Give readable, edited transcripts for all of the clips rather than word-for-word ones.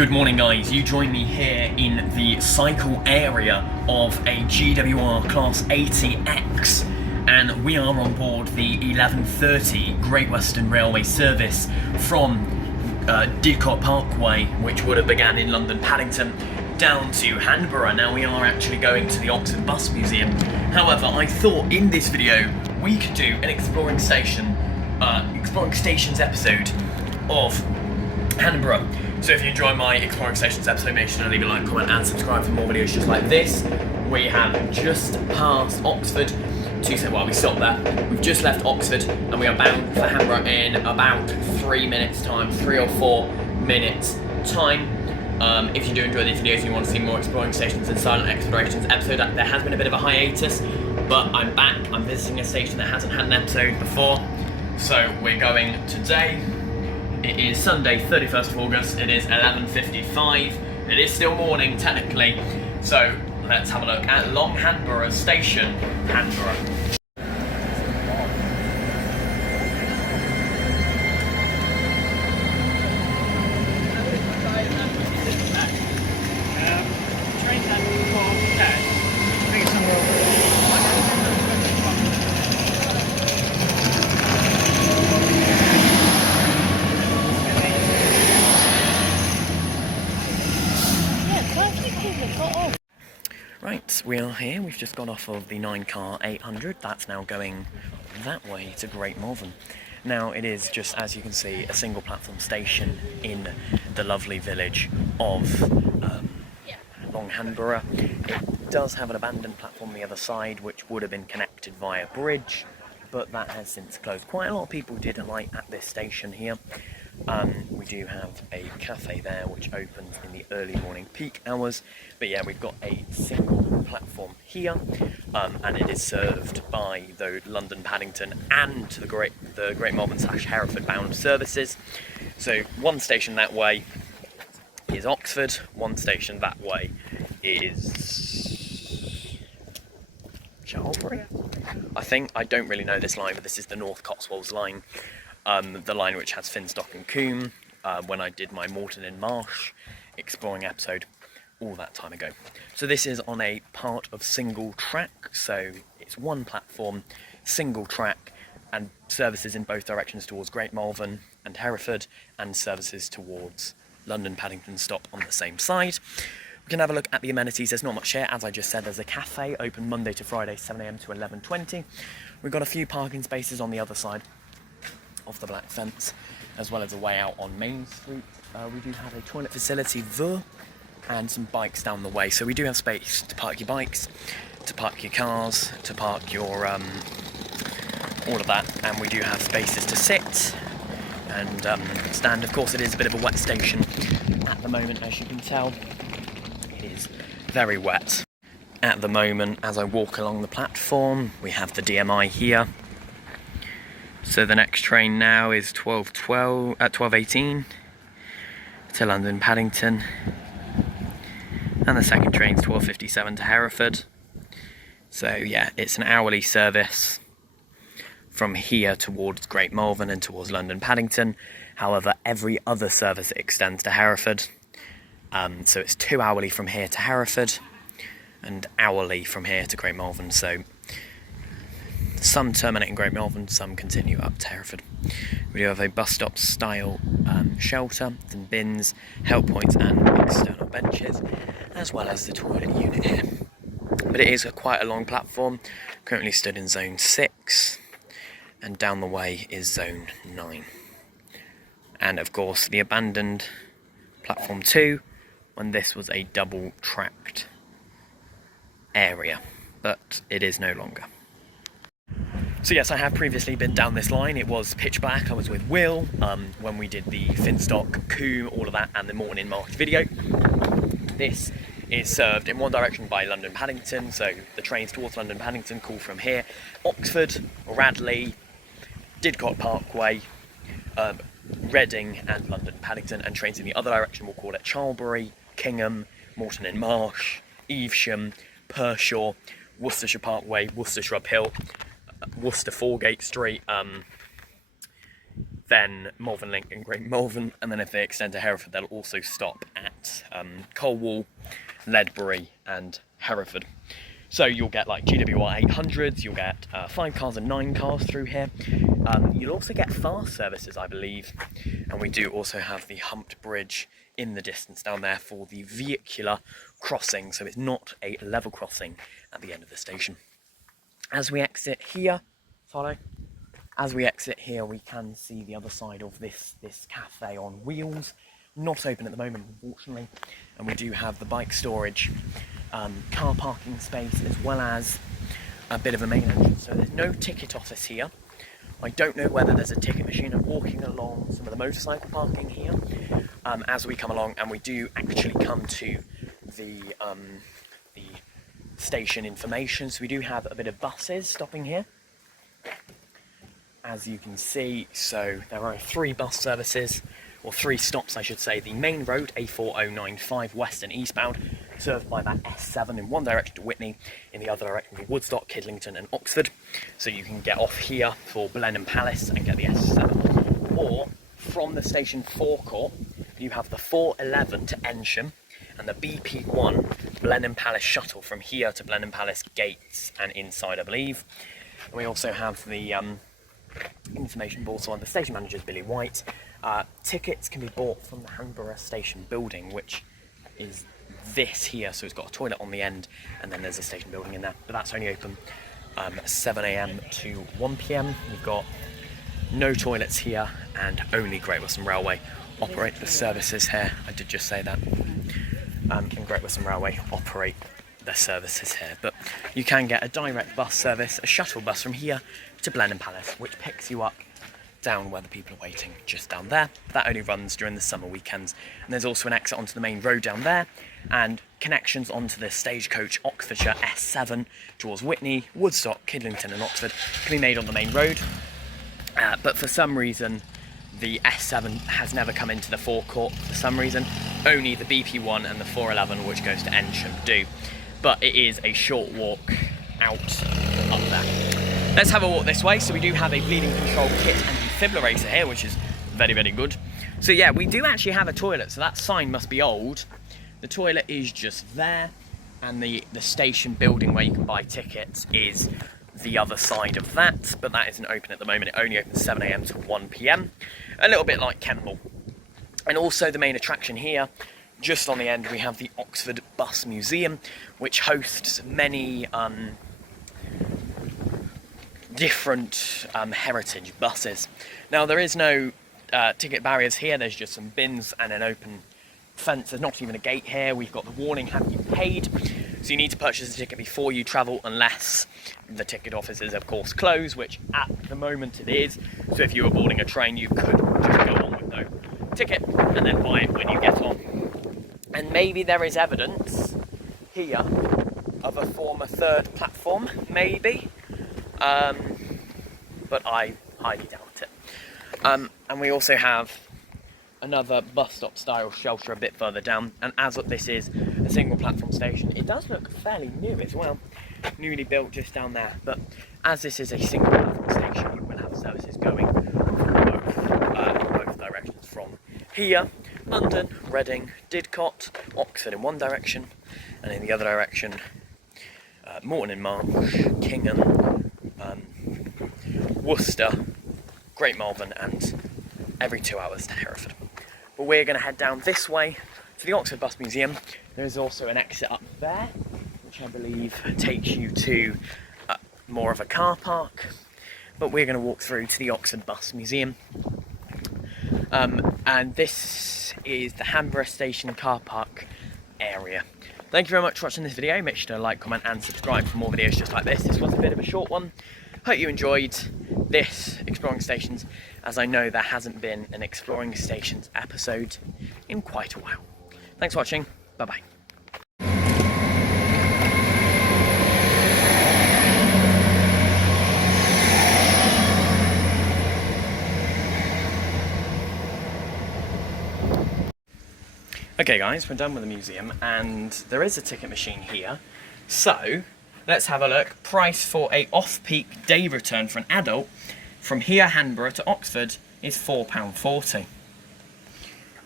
Good morning guys, you join me here in the cycle area of a GWR Class 80X and we are on board the 11:30 Great Western Railway service from Didcot Parkway, which would have began in London Paddington, down to Hanborough. Now we are actually going to the Oxford Bus Museum. However, I thought in this video we could do an exploring stations episode of Hanborough. So if you enjoy my Exploring Stations episode, make sure to leave a like, comment and subscribe for more videos just like this. We have just passed Oxford. We stopped there. We've just left Oxford and we are bound for Hanborough in about 3 minutes time, 3 or 4 minutes time. If you do enjoy these videos and you want to see more Exploring Stations and Silent Explorations episode, there has been a bit of a hiatus, but I'm back. I'm visiting a station that hasn't had an episode before. So we're going today. It is Sunday, 31st of August, it is 11:55, it is still morning technically, so let's have a look at Long Hanborough Station, Hanborough. Right, we are here. We've just got off of the 9-car 800. That's now going that way to Great Malvern. Now, it is just, as you can see, a single platform station in the lovely village of Long Hanborough. It does have an abandoned platform on the other side, which would have been connected via bridge, but that has since closed. Quite a lot of people did alight at this station here. We do have a cafe there which opens in the early morning peak hours, but yeah, we've got a single platform here, and it is served by the London Paddington and the Great Malvern / Hereford bound services. So one station that way is Oxford, one station that way is Charlbury, I think. I don't really know this line, but this is the North Cotswolds line. The line which has Finstock and Combe, when I did my Moreton in Marsh exploring episode all that time ago. So this is on a part of single track, so it's one platform, single track, and services in both directions towards Great Malvern and Hereford, and services towards London Paddington stop on the same side. We can have a look at the amenities. There's not much here. As I just said, there's a cafe open Monday to Friday, 7 AM to 11:20. We've got a few parking spaces on the other side of the black fence, as well as a way out on Main Street. We do have a toilet facility there and some bikes down the way, so we do have space to park your bikes, to park your cars, to park your all of that, and we do have spaces to sit and stand. Of course, it is a bit of a wet station at the moment, as you can tell. It is very wet at the moment. As I walk along the platform, we have the DMI here. So the next train now is 12:18 to London Paddington, and the second train's 12:57 to Hereford. So yeah, it's an hourly service from here towards Great Malvern and towards London Paddington. However, every other service extends to Hereford. So it's 2 hourly from here to Hereford and hourly from here to Great Malvern. So some terminate in Great Malvern, some continue up to Hereford. We do have a bus stop style shelter, some bins, help points and external benches, as well as the toilet unit here. But it is quite a long platform, currently stood in zone 6, and down the way is zone 9. And of course the abandoned platform 2, when this was a double tracked area, but it is no longer. So yes, I have previously been down this line. It was pitch black. I was with Will when we did the Finstock, Combe, all of that, and the Moreton in Marsh video. This is served in one direction by London Paddington, so the trains towards London Paddington call from here. Oxford, Radley, Didcot Parkway, Reading and London Paddington, and trains in the other direction will call at Charlbury, Kingham, Moreton in Marsh, Evesham, Pershore, Worcestershire Parkway, Worcestershire Uphill, Worcester Foregate Street, then Malvern Link and Great Malvern, and then if they extend to Hereford, they'll also stop at Colwall, Ledbury and Hereford. So you'll get like GWR 800s, you'll get 5 cars and 9 cars through here. You'll also get fast services, I believe, and we do also have the humped bridge in the distance down there for the vehicular crossing, so it's not a level crossing at the end of the station. As we exit here, as we exit here, we can see the other side of this cafe on wheels. Not open at the moment, unfortunately. And we do have the bike storage, car parking space, as well as a bit of a main entrance. So there's no ticket office here. I don't know whether there's a ticket machine. I'm walking along some of the motorcycle parking here as we come along, and we do actually come to the station information. So we do have a bit of buses stopping here, as you can see. So there are 3 bus services, or 3 stops I should say. The main road, A4095 west and eastbound, served by that S7 in one direction to Witney, in the other direction to Woodstock, Kidlington and Oxford. So you can get off here for Blenheim Palace and get the S7. Or from the station forecourt, you have the 411 to Ensham and the BP1 Blenheim Palace shuttle from here to Blenheim Palace gates and inside, I believe. And we also have the information board on the station manager is Billy White. Tickets can be bought from the Hanborough station building, which is this here, so it's got a toilet on the end and then there's a station building in there, but that's only open 7 AM to 1 PM. We've got no toilets here and only Great Western Railway operate the services here. I did just say that. And Great Western Railway operate their services here, but you can get a direct bus service, a shuttle bus from here to Blenheim Palace, which picks you up down where the people are waiting, just down there. That only runs during the summer weekends. And there's also an exit onto the main road down there, and connections onto the Stagecoach Oxfordshire S7 towards Witney, Woodstock, Kidlington and Oxford can be made on the main road. But for some reason, the S7 has never come into the forecourt. For some reason, only the BP1 and the 411, which goes to Ensham, do. But it is a short walk out up there. Let's have a walk this way. So we do have a bleeding control kit and defibrillator here, which is very, very good. So yeah, we do actually have a toilet, so that sign must be old. The toilet is just there, and the station building where you can buy tickets is the other side of that, but that isn't open at the moment. It only opens 7 AM to 1 PM, a little bit like Kemble. And also the main attraction here, just on the end, we have the Oxford Bus Museum, which hosts many different heritage buses. Now there is no ticket barriers here, there's just some bins and an open fence. There's not even a gate here. We've got the warning, have you paid? So you need to purchase a ticket before you travel, unless the ticket office is of course closed, which at the moment it is. So if you were boarding a train, you could just go on with no ticket and then buy it when you get on. And maybe there is evidence here of a former 3rd platform, maybe, but I highly doubt it. And we also have another bus stop style shelter a bit further down, and as this is a single platform station, it does look fairly new as well, newly built just down there. But as this is a single platform station, you will have services going both directions from here, London, Reading, Didcot, Oxford in one direction, and in the other direction, Morton in Marsh, Kingham, Worcester, Great Malvern, and every 2 hours to Hereford. But we're going to head down this way to the Oxford Bus Museum. There is also an exit up there, which I believe takes you to more of a car park. But we're going to walk through to the Oxford Bus Museum. And this is the Hanborough Station car park area. Thank you very much for watching this video. Make sure to like, comment and subscribe for more videos just like this. This was a bit of a short one. Hope you enjoyed this Exploring Stations, as I know there hasn't been an Exploring Stations episode in quite a while. Thanks for watching. Bye-bye. Okay guys, we're done with the museum and there is a ticket machine here. So let's have a look. Price for a off-peak day return for an adult, from here, Hanborough, to Oxford is £4.40.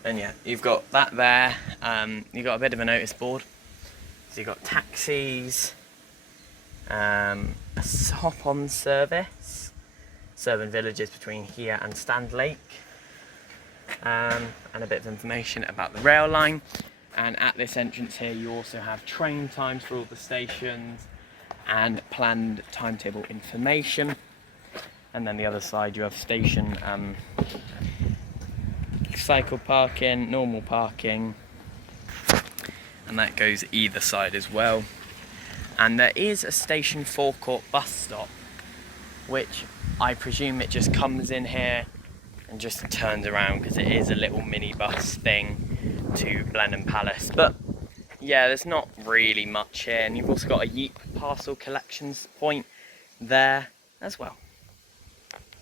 And yeah, you've got that there. You've got a bit of a notice board. So you've got taxis, a hop-on service, serving villages between here and Stand Lake, and a bit of information about the rail line. And at this entrance here, you also have train times for all the stations and planned timetable information. And then the other side, you have station cycle parking, normal parking, and that goes either side as well. And there is a station forecourt bus stop, which I presume it just comes in here and just turns around, because it is a little mini bus thing to Blenheim Palace. But yeah, there's not really much here. And you've also got a Yeep parcel collections point there as well.